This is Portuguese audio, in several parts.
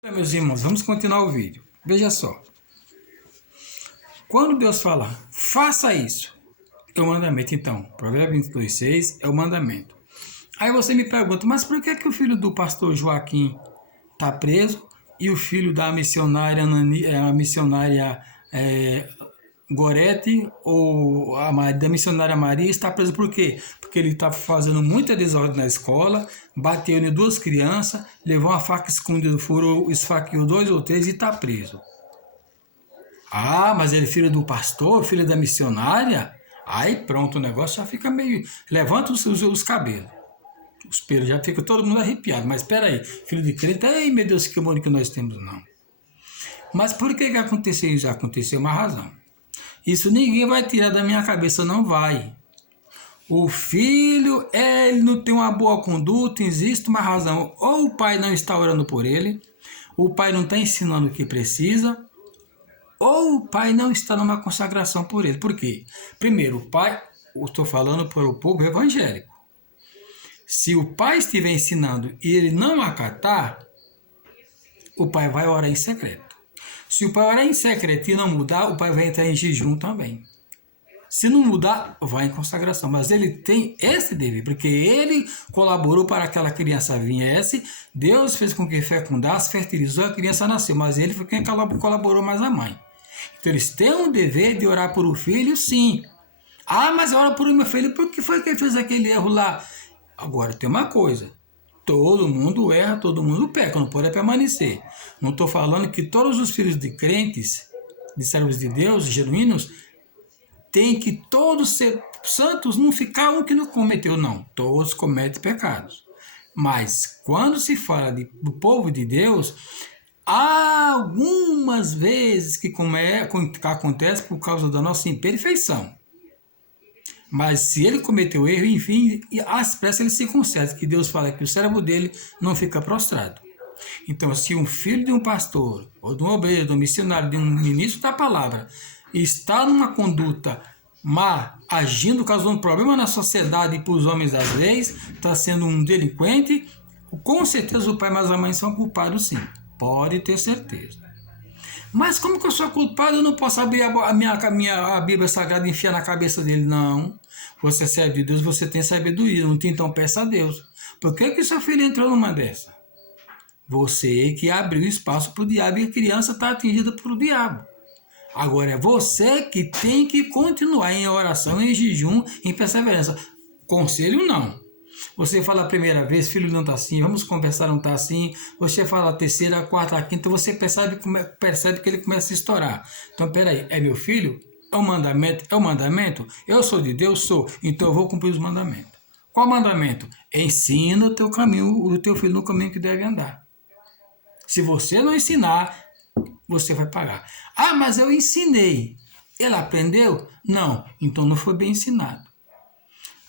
Então, meus irmãos, vamos continuar o vídeo. Veja só. Quando Deus fala, faça isso, é o mandamento. Então, Provérbios 22:6 é o mandamento. Aí você me pergunta, mas por que o filho do pastor Joaquim está preso e o filho da missionária, a missionária Gorete ou da missionária Maria está preso por quê? Porque ele está fazendo muita desordem na escola, bateu em duas crianças, levou uma faca escondida, furou, esfaqueou 2 ou 3 e está preso. Ah, mas ele é filho do pastor, filho da missionária? Aí pronto, o negócio já fica meio... Levanta os cabelos. Os pelos já fica todo mundo arrepiado. Mas espera aí, filho de crente, ai meu Deus, que amor que nós temos, não. Mas por que aconteceu isso? Aconteceu uma razão. Isso ninguém vai tirar da minha cabeça, não vai. O filho, ele não tem uma boa conduta, existe uma razão. Ou o pai não está orando por ele, o pai não está ensinando o que precisa, ou o pai não está numa consagração por ele. Por quê? Primeiro, o pai, eu estou falando para o povo evangélico. Se o pai estiver ensinando e ele não acatar, o pai vai orar em secreto. Se o pai orar em secreto e não mudar, o pai vai entrar em jejum também. Se não mudar, vai em consagração. Mas ele tem esse dever, porque ele colaborou para que aquela criança viesse, Deus fez com que fecundasse, fertilizou, a criança nasceu, mas ele foi quem colaborou mais a mãe. Então eles têm o dever de orar por o filho, sim. Ah, mas ora por o meu filho, por que foi que ele fez aquele erro lá? Agora, tem uma coisa. Todo mundo erra, todo mundo peca, não pode permanecer. Não estou falando que todos os filhos de crentes, de servos de Deus, genuínos, tem que todos ser santos, não ficar um que não cometeu, não. Todos cometem pecados. Mas quando se fala do povo de Deus, há algumas vezes que acontece por causa da nossa imperfeição. Mas se ele cometeu erro, enfim, às pressas ele se conserta, que Deus fala que o servo dele não fica prostrado. Então, se um filho de um pastor, ou de um obreiro, de um missionário, de um ministro da palavra, está numa conduta má, agindo, causando problema na sociedade e para os homens das leis, está sendo um delinquente, com certeza o pai e a mãe são culpados, sim. Pode ter certeza. Mas como que eu sou culpado? Eu não posso abrir a Bíblia Sagrada e enfiar na cabeça dele. Não. Você é servo de Deus, você tem sabedoria. Não tem, então peça a Deus. Por que seu filho entrou numa dessa? Você que abriu espaço para o diabo e a criança está atingida pelo diabo. Agora é você que tem que continuar em oração, em jejum, em perseverança. Conselho não. Você fala a primeira vez, filho não está assim, vamos conversar, não está assim. Você fala a terceira, a quarta, a quinta, você percebe que ele começa a estourar. Então, peraí, é meu filho? É o mandamento? É o mandamento? Eu sou de Deus? Sou. Então eu vou cumprir os mandamentos. Qual mandamento? Ensina o teu caminho, o teu filho no caminho que deve andar. Se você não ensinar, você vai pagar. Ah, mas eu ensinei. Ele aprendeu? Não. Então não foi bem ensinado.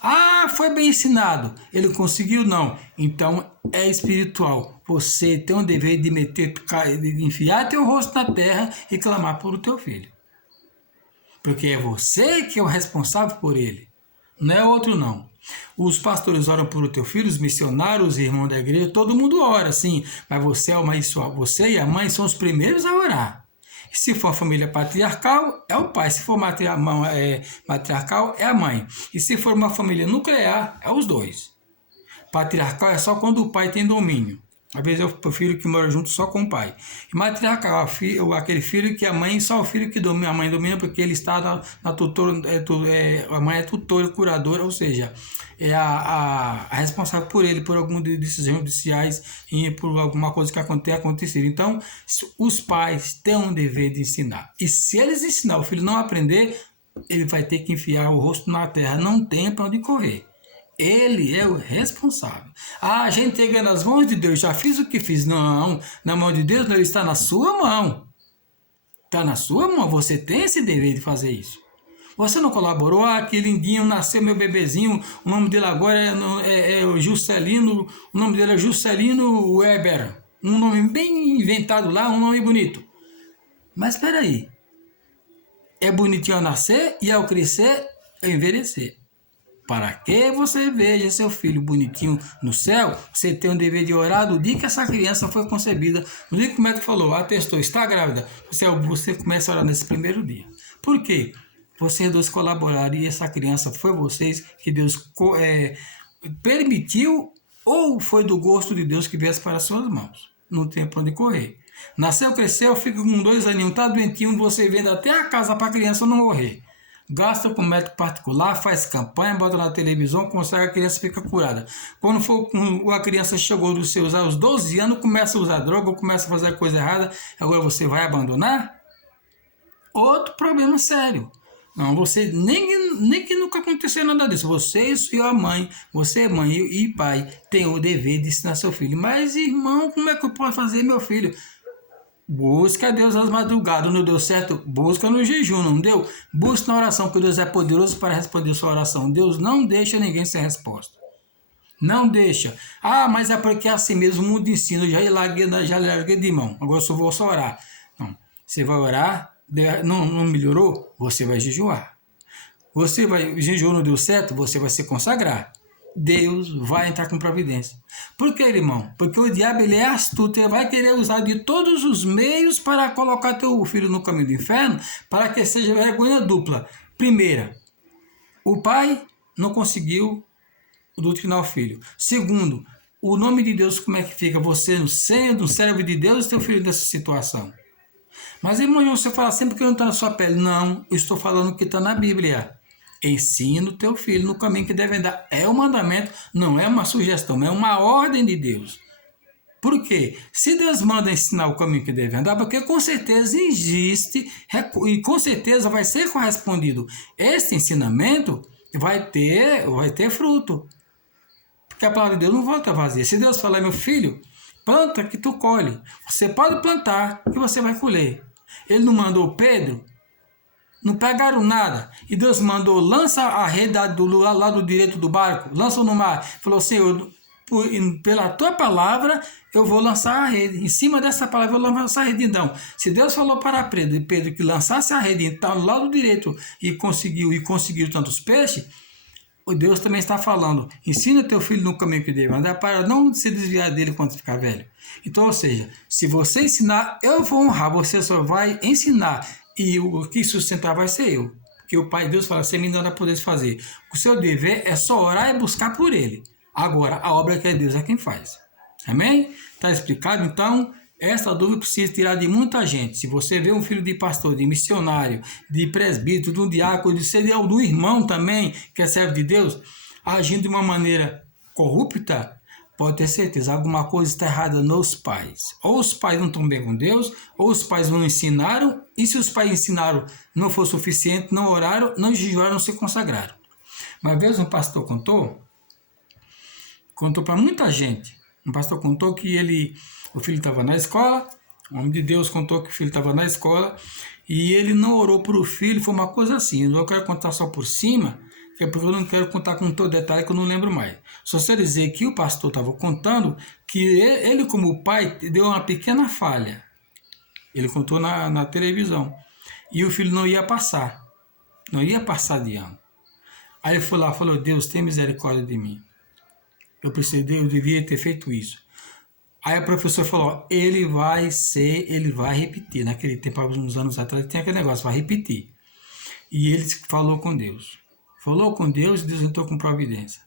Ah, foi bem ensinado. Ele conseguiu? Não. Então é espiritual. Você tem o dever de enfiar teu rosto na terra e clamar por o teu filho. Porque é você que é o responsável por ele. Não é outro, não. Os pastores oram por o teu filho, os missionários, os irmãos da igreja, todo mundo ora, sim. Mas você e a mãe são os primeiros a orar. Se for família patriarcal, é o pai. Se for matriarcal, é a mãe. E se for uma família nuclear, é os dois. Patriarcal é só quando o pai tem domínio. Às vezes é o filho que mora junto só com o pai. E matriarcal é aquele filho que a mãe, só o filho que domina, a mãe domina porque ele está na tutora, a mãe é tutora, curadora, ou seja, é a responsável por ele, por alguma decisão judiciais e por alguma coisa que tenha acontecido. Então, os pais têm um dever de ensinar. E se eles ensinar o filho não aprender, ele vai ter que enfiar o rosto na terra, não tem para onde correr. Ele é o responsável. Ah, a gente chega nas mãos de Deus, já fiz o que fiz. Não, na mão de Deus não, ele está na sua mão. Está na sua mão, você tem esse dever de fazer isso. Você não colaborou? Ah, que lindinho, nasceu meu bebezinho, o nome dele agora é Juscelino, o nome dele é Juscelino Weber. Um nome bem inventado lá, um nome bonito. Mas espera aí, é bonitinho ao nascer e ao crescer, é envelhecer. Para que você veja seu filho bonitinho no céu, você tem o dever de orar do dia que essa criança foi concebida. No dia que o médico falou, atestou, está grávida, você começa a orar nesse primeiro dia. Por quê? Vocês dois colaboraram e essa criança foi vocês que Deus permitiu ou foi do gosto de Deus que viesse para as suas mãos. Não tem para onde correr. Nasceu, cresceu, fica com 2 aninhos, está doentinho, você vende até a casa para a criança não morrer. Gasta com médico particular, faz campanha, bota na televisão, consegue, a criança fica curada. Quando for a criança chegou dos seus aos 12 anos, começa a usar droga, começa a fazer coisa errada, agora você vai abandonar? Outro problema sério. Não, você nem que nunca aconteceu nada disso. Você e sua mãe, você mãe e pai, tem o dever de ensinar seu filho. Mas irmão, como é que eu posso fazer, meu filho? Busca a Deus às madrugadas, não deu certo? Busca no jejum, não deu? Busca na oração, que Deus é poderoso para responder sua oração. Deus não deixa ninguém sem resposta. Não deixa. Ah, mas é porque é assim mesmo o mundo ensina. Já larguei de mão. Agora só vou só orar. Não. Você vai orar, não melhorou? Você vai jejuar. O jejum não deu certo? Você vai se consagrar. Deus vai entrar com providência. Por que, irmão? Porque o diabo ele é astuto, ele vai querer usar de todos os meios para colocar teu filho no caminho do inferno, para que seja vergonha dupla. Primeira, o pai não conseguiu doutrinar o filho. Segundo, o nome de Deus, como é que fica? Você no seio do cérebro de Deus e teu filho nessa situação. Mas, irmão, você fala sempre que não está na sua pele. Não, eu estou falando que está na Bíblia. Ensina o teu filho no caminho que deve andar. É um mandamento, não é uma sugestão, é uma ordem de Deus. Por quê? Se Deus manda ensinar o caminho que deve andar, porque com certeza existe e com certeza vai ser correspondido. Este ensinamento vai ter fruto. Porque a palavra de Deus não volta vazia. Se Deus falar, meu filho, planta que tu colhe. Você pode plantar que você vai colher. Ele não mandou Pedro? Não pegaram nada. E Deus mandou, lança a rede do lado direito do barco, lança no mar. Falou, Senhor, pela tua palavra, eu vou lançar a rede. Em cima dessa palavra, eu vou lançar a rede. Então, se Deus falou para Pedro que lançasse a rede, então, no lado direito, e conseguiu tantos peixes, o Deus também está falando, ensina teu filho no caminho que deve andar, para não se desviar dele quando ficar velho. Então, ou seja, se você ensinar, eu vou honrar, você só vai ensinar. E o que sustentar vai ser eu. Porque o Pai de Deus fala, você me dá poder fazer. O seu dever é só orar e buscar por ele. Agora, a obra que é Deus é quem faz. Amém? Está explicado? Então, essa dúvida precisa tirar de muita gente. Se você vê um filho de pastor, de missionário, de presbítero, de um diácono, do irmão também, que é servo de Deus, agindo de uma maneira corrupta, pode ter certeza, alguma coisa está errada nos pais. Ou os pais não estão bem com Deus, ou os pais não ensinaram, e se os pais ensinaram não for suficiente, não oraram, não jejuaram, não se consagraram. Uma vez um pastor contou para muita gente. Um pastor contou que o filho estava na escola, o homem de Deus contou que o filho estava na escola, e ele não orou para o filho, foi uma coisa assim, eu quero contar só por cima, que é porque eu não quero contar com todo detalhe que eu não lembro mais. Só sei dizer que o pastor estava contando que ele como pai deu uma pequena falha. Ele contou na televisão. E o filho não ia passar de ano. Aí ele foi lá e falou, Deus, tem misericórdia de mim. Eu devia ter feito isso. Aí o professor falou, ele vai repetir. Naquele tempo, uns anos atrás, tinha aquele negócio, vai repetir. E ele falou com Deus. Falou com Deus e Deus entrou com providência.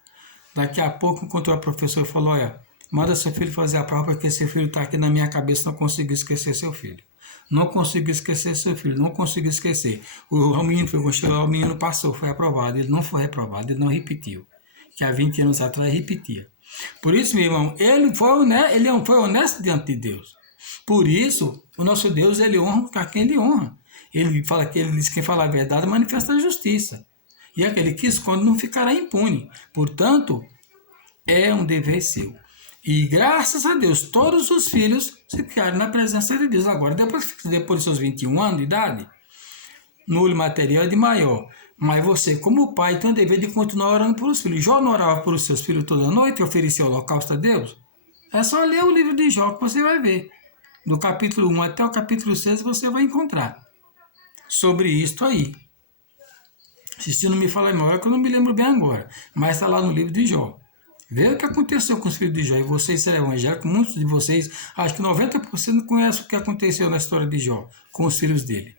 Daqui a pouco encontrou a professora e falou, olha, manda seu filho fazer a prova, porque seu filho está aqui na minha cabeça, não consigo esquecer seu filho. Não consigo esquecer seu filho, não consigo esquecer. O menino foi o menino passou, foi aprovado, ele não foi reprovado, ele não repetiu. Que há 20 anos atrás repetia. Por isso, meu irmão, ele foi honesto diante de Deus. Por isso, o nosso Deus, ele honra a quem ele honra. Ele diz que quem fala a verdade manifesta a justiça. E aquele que esconde não ficará impune. Portanto, é um dever seu. E graças a Deus, todos os filhos se criaram na presença de Deus. Agora, depois dos seus 21 anos de idade, no olho material é de maior. Mas você, como pai, tem o dever de continuar orando por os filhos. Jó não orava por os seus filhos toda noite e oferecia holocausto a Deus? É só ler o livro de Jó que você vai ver. Do capítulo 1 até o capítulo 6 você vai encontrar sobre isto aí. Se não me falar memória, que eu não me lembro bem agora, mas está lá no livro de Jó. Vê o que aconteceu com os filhos de Jó. E vocês serão evangélicos, muitos de vocês, acho que 90% não conhecem o que aconteceu na história de Jó com os filhos dele.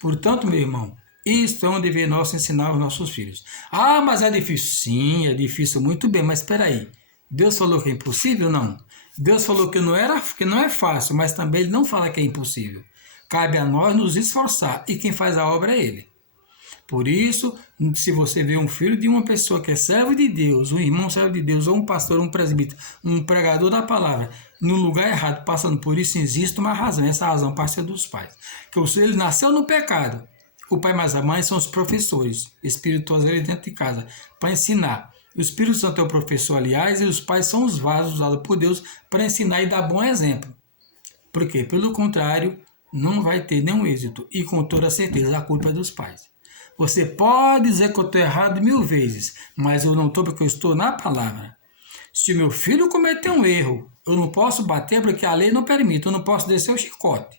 Portanto, meu irmão, isto é um dever nosso ensinar aos nossos filhos. Ah, mas é difícil. Sim, é difícil, muito bem, mas espera aí. Deus falou que é impossível? Não. Deus falou que não é fácil, mas também Ele não fala que é impossível. Cabe a nós nos esforçar, e quem faz a obra é Ele. Por isso, se você vê um filho de uma pessoa que é servo de Deus, um irmão servo de Deus, ou um pastor, um presbítero, um pregador da palavra, no lugar errado, passando por isso, existe uma razão. Essa razão pode ser dos pais. Que ele nasceu no pecado. O pai mais a mãe são os professores espirituais ali dentro de casa, para ensinar. O Espírito Santo é o professor, aliás, e os pais são os vasos usados por Deus para ensinar e dar bom exemplo. Por quê? Pelo contrário, não vai ter nenhum êxito. E com toda certeza, a culpa é dos pais. Você pode dizer que eu estou errado 1000 vezes, mas eu não estou porque eu estou na palavra. Se meu filho cometer um erro, eu não posso bater porque a lei não permite, eu não posso descer o chicote.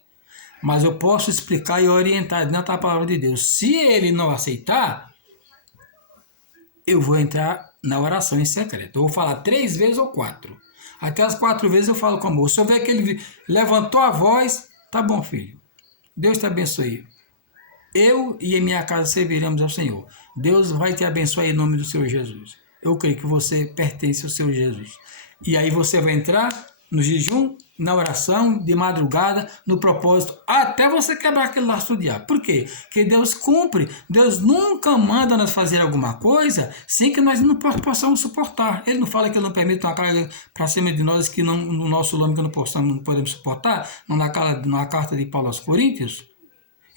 Mas eu posso explicar e orientar dentro da palavra de Deus. Se ele não aceitar, eu vou entrar na oração em secreto. Eu vou falar 3 vezes ou 4. Até as 4 vezes eu falo com amor. Se eu ver que ele levantou a voz, tá bom, filho. Deus te abençoe. Eu e a minha casa serviremos ao Senhor. Deus vai te abençoar em nome do Senhor Jesus. Eu creio que você pertence ao Senhor Jesus. E aí você vai entrar no jejum, na oração, de madrugada, no propósito, até você quebrar aquele laço do diabo. Por quê? Porque Deus cumpre. Deus nunca manda nós fazer alguma coisa sem que nós não possamos suportar. Ele não fala que Ele não permite uma carga para cima de nós que não, no nosso nome que não podemos suportar, na carta de Paulo aos Coríntios.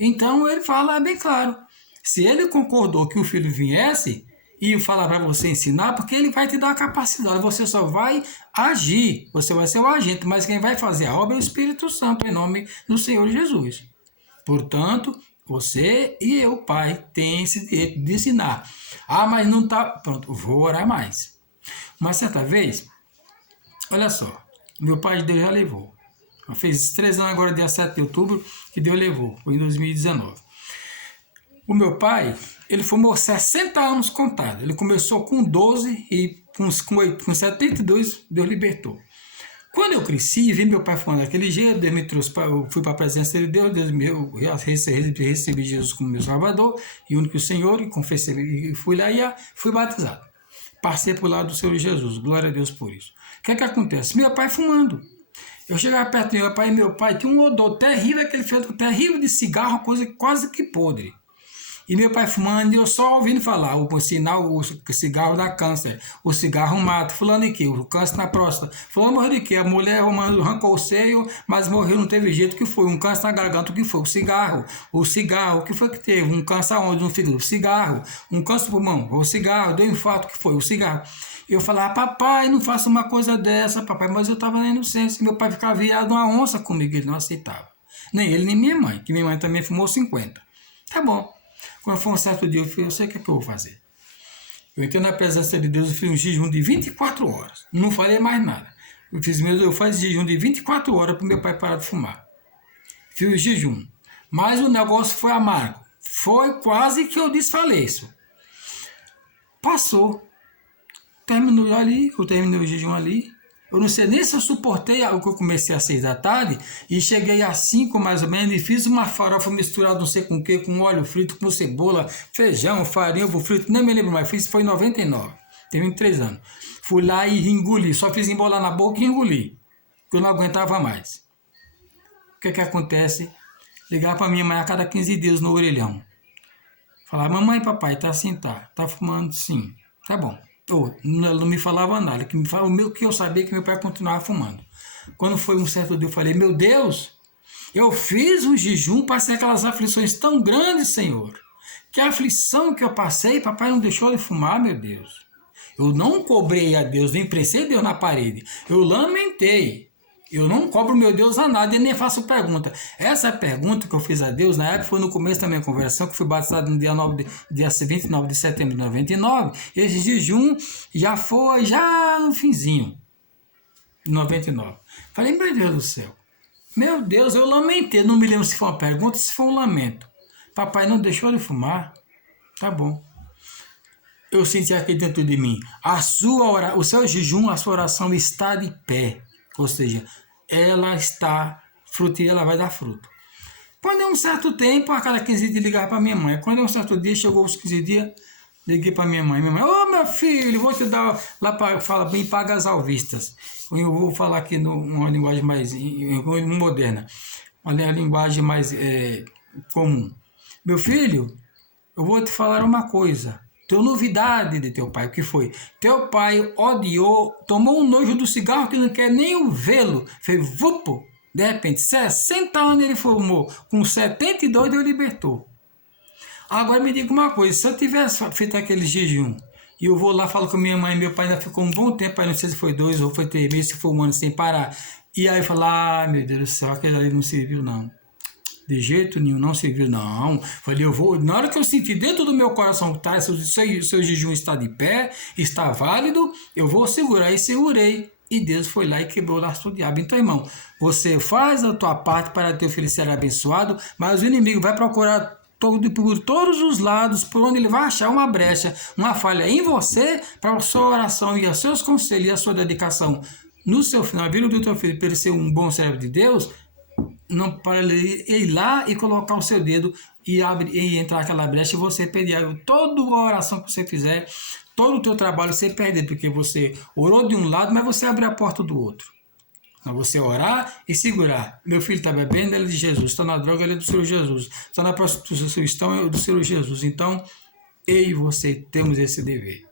Então ele fala bem claro, se ele concordou que o filho viesse e falar para você ensinar, porque ele vai te dar a capacidade, você só vai agir, você vai ser o agente, mas quem vai fazer a obra é o Espírito Santo, em nome do Senhor Jesus. Portanto, você e eu, pai, tem esse direito de ensinar. Ah, mas não está, pronto, vou orar mais. Uma certa vez, olha só, meu pai de Deus já levou. Fez 3 anos agora, dia 7 de outubro, que Deus levou, foi em 2019. O meu pai, ele fumou 60 anos contado. Ele começou com 12 e com 72 Deus libertou. Quando eu cresci, vi meu pai fumando daquele jeito, Deus me trouxe, eu fui para a presença de Deus, eu recebi Jesus como meu Salvador e único Senhor, e confessei, e fui lá e fui batizado. Passei por lá do Senhor Jesus, glória a Deus por isso. O que acontece? Meu pai fumando. Eu chegava perto do meu pai e meu pai tinha um odor terrível, aquele feito terrível de cigarro, coisa quase que podre. E meu pai fumando e eu só ouvindo falar, o sinal, o cigarro dá câncer, o cigarro mata, fulano de quê? O câncer na próstata, fulano morreu de quê? A mulher arrancou o seio, mas morreu, não teve jeito, que foi? Um câncer na garganta, o que foi? O cigarro, o que foi que teve? Um câncer aonde? No fígado? O cigarro, um câncer no pulmão, o cigarro, deu infarto, o que foi? O cigarro. Eu falava, papai, não faça uma coisa dessa, papai, mas eu estava na inocência, meu pai ficava virado uma onça comigo, ele não aceitava. Nem ele, nem minha mãe, que minha mãe também fumou 50. Tá bom. Quando foi um certo dia, eu falei, eu sei o que eu vou fazer. Eu entrei na presença de Deus, eu fiz um jejum de 24 horas. Não falei mais nada. Eu fiz jejum de 24 horas para o meu pai parar de fumar. Fiz o jejum. Mas o negócio foi amargo. Foi quase que eu desfaleço. Passou. Terminou ali, eu terminei o jejum ali. Eu não sei nem se eu suportei o que eu comecei às 6 da tarde e cheguei às 5 mais ou menos e fiz uma farofa misturada não sei com o que, com óleo frito, com cebola, feijão, farinha, ovo frito, nem me lembro mais, fiz, foi em 99, tenho 23 anos. Fui lá e engoli, só fiz embolar na boca e engoli, porque eu não aguentava mais. O que acontece? Ligar para minha mãe a cada 15 dias no orelhão. Falar, mamãe, papai, tá assim, tá fumando sim, tá bom. Ela não me falava nada, o que eu sabia que meu pai continuava fumando. Quando foi um certo dia, eu falei, meu Deus, eu fiz um jejum, passei aquelas aflições tão grandes, Senhor. Que aflição que eu passei, papai não deixou de fumar, meu Deus. Eu não cobrei a Deus, nem pressei Deus na parede, eu lamentei. Eu não cobro meu Deus a nada e nem faço pergunta. Essa pergunta que eu fiz a Deus, na época, foi no começo da minha conversão, que fui batizado no dia 29 de setembro de 99. Esse jejum já foi no finzinho de 99. Falei, meu Deus do céu. Meu Deus, eu lamentei. Não me lembro se foi uma pergunta, se foi um lamento. Papai não deixou de fumar. Tá bom. eu senti aqui dentro de mim, o seu jejum, a sua oração está de pé. Ou seja, ela está fruto e ela vai dar fruto. Quando é um certo tempo, a cada 15 dias ligar para minha mãe. Quando é um certo dia, chegou os 15 dias, liguei para minha mãe. Minha mãe, ô meu filho, vou te dar lá para fala bem pagas ao vistas. Eu vou falar aqui numa linguagem mais moderna, uma linguagem mais comum. Meu filho, eu vou te falar uma coisa. Tenho novidade de teu pai. O que foi? Teu pai odiou, tomou um nojo do cigarro que não quer nem o vê-lo. Fez vupo. De repente, 60 anos ele formou. Com 72 ele libertou. Agora me diga uma coisa. Se eu tivesse feito aquele jejum, e eu vou lá, falo com minha mãe, meu pai ainda ficou um bom tempo, aí não sei se foi 2 ou foi 3 meses, se foi um ano sem parar. E aí eu falo, meu Deus do céu, aquele ali não serviu não. De jeito nenhum, não serviu, não. Falei, na hora que eu senti dentro do meu coração que tá, seu jejum está de pé, está válido, eu vou segurar. E segurei. E Deus foi lá e quebrou o laço do diabo. Então, irmão, você faz a tua parte para teu filho ser abençoado, mas o inimigo vai procurar por todos os lados, por onde ele vai achar uma brecha, uma falha em você, para a sua oração e os seus conselhos e a sua dedicação no seu final, a vida do teu filho, para ele ser um bom servo de Deus, não para ele ir lá e colocar o seu dedo e entrar aquela brecha e você perder toda a oração que você fizer, todo o teu trabalho você perde, porque você orou de um lado, mas você abre a porta do outro. Então você orar e segurar. Meu filho está bebendo, ele é de Jesus. Está na droga, ele é do Senhor Jesus. Está na prostituição, é do Senhor Jesus. Então, eu e você temos esse dever.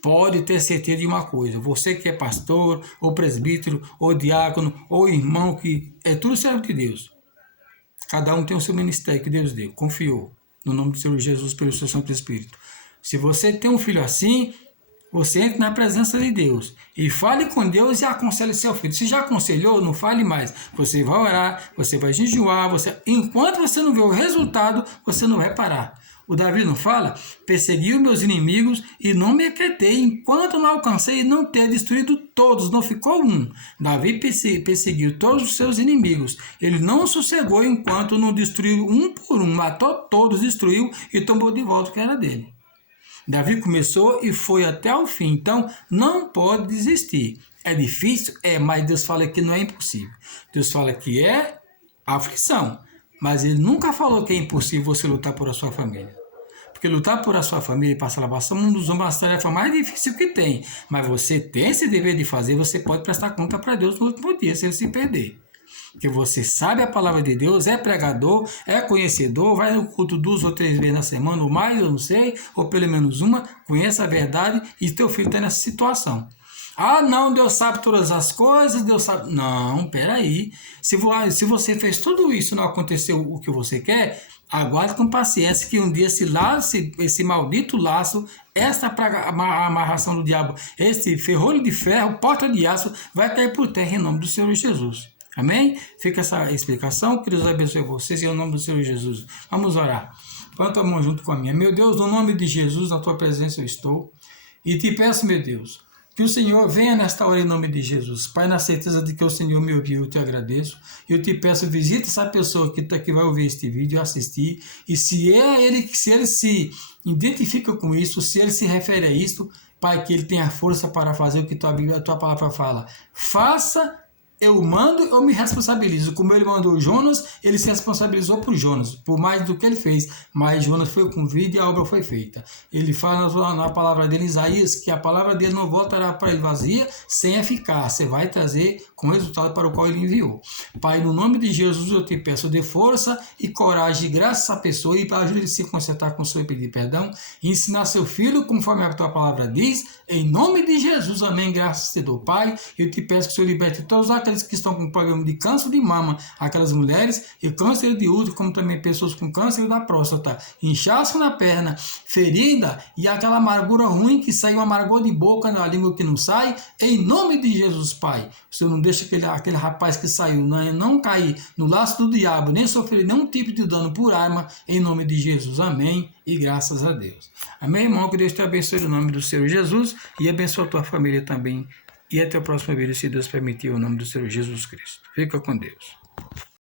Pode ter certeza de uma coisa, você que é pastor, ou presbítero, ou diácono, ou irmão, que é tudo servo de Deus. Cada um tem o seu ministério que Deus deu, confiou, no nome do Senhor Jesus, pelo seu Santo Espírito. Se você tem um filho assim, você entra na presença de Deus e fale com Deus e aconselhe seu filho. Se já aconselhou, não fale mais. Você vai orar, você vai jejuar, enquanto você não vê o resultado, você não vai parar. O Davi não fala? Persegui os meus inimigos e não me aquietei, enquanto não alcancei e não ter destruído todos, não ficou um. Davi perseguiu todos os seus inimigos. Ele não sossegou enquanto não destruiu um por um, matou todos, destruiu e tomou de volta o que era dele. Davi começou e foi até o fim, então não pode desistir. É difícil? Mas Deus fala que não é impossível. Deus fala que é aflição, mas Ele nunca falou que é impossível você lutar por a sua família. Porque lutar por a sua família e passar a salvação é uma das tarefas mais difíceis que tem. Mas você tem esse dever de fazer, você pode prestar conta para Deus no último dia, se Ele se perder. Porque você sabe a palavra de Deus, é pregador, é conhecedor, vai no culto 2 ou 3 vezes na semana, ou mais, eu não sei, ou pelo menos uma, conhece a verdade e teu filho está nessa situação. Não, Deus sabe todas as coisas, Deus sabe... Não, peraí. Se você fez tudo isso e não aconteceu o que você quer, aguarde com paciência que um dia esse maldito laço, essa amarração do diabo, esse ferrolho de ferro, porta de aço, vai cair por terra em nome do Senhor Jesus. Amém? Fica essa explicação. Que Deus abençoe vocês em nome do Senhor Jesus. Vamos orar. Põe a tua mão junto com a minha. Meu Deus, no nome de Jesus, na tua presença eu estou. E te peço, meu Deus, que o Senhor venha nesta hora em nome de Jesus. Pai, na certeza de que o Senhor me ouviu, eu te agradeço. Eu te peço, visita essa pessoa que vai ouvir este vídeo e assistir. E se ele se identifica com isso, se ele se refere a isso, Pai, que ele tenha força para fazer o que a tua palavra fala. Faça, eu mando, eu me responsabilizo. Como ele mandou Jonas, ele se responsabilizou por Jonas, por mais do que ele fez. Mas Jonas foi com vida e a obra foi feita. Ele fala na palavra dele, Isaías, que a palavra dele não voltará para ele vazia, sem eficácia. Você vai trazer com o resultado para o qual ele enviou. Pai, no nome de Jesus, eu te peço, dê força e coragem, graças a essa pessoa, e ajude ele a se consertar com o Senhor e pedir perdão, e ensinar seu filho, conforme a tua palavra diz, em nome de Jesus, amém. Graças te dou, Pai. Eu te peço que o Senhor liberte todos aqueles que estão com problema de câncer de mama, aquelas mulheres, e câncer de útero, como também pessoas com câncer da próstata, inchaço na perna, ferida e aquela amargura ruim que sai, uma amargor de boca na língua que não sai, em nome de Jesus, Pai. O Senhor não deixa aquele rapaz que saiu não cair no laço do diabo, nem sofrer nenhum tipo de dano por arma, em nome de Jesus, amém. E graças a Deus. Amém, irmão? Que Deus te abençoe no nome do Senhor Jesus e abençoe a tua família também. E até o próximo vídeo, se Deus permitir, em nome do Senhor Jesus Cristo. Fica com Deus.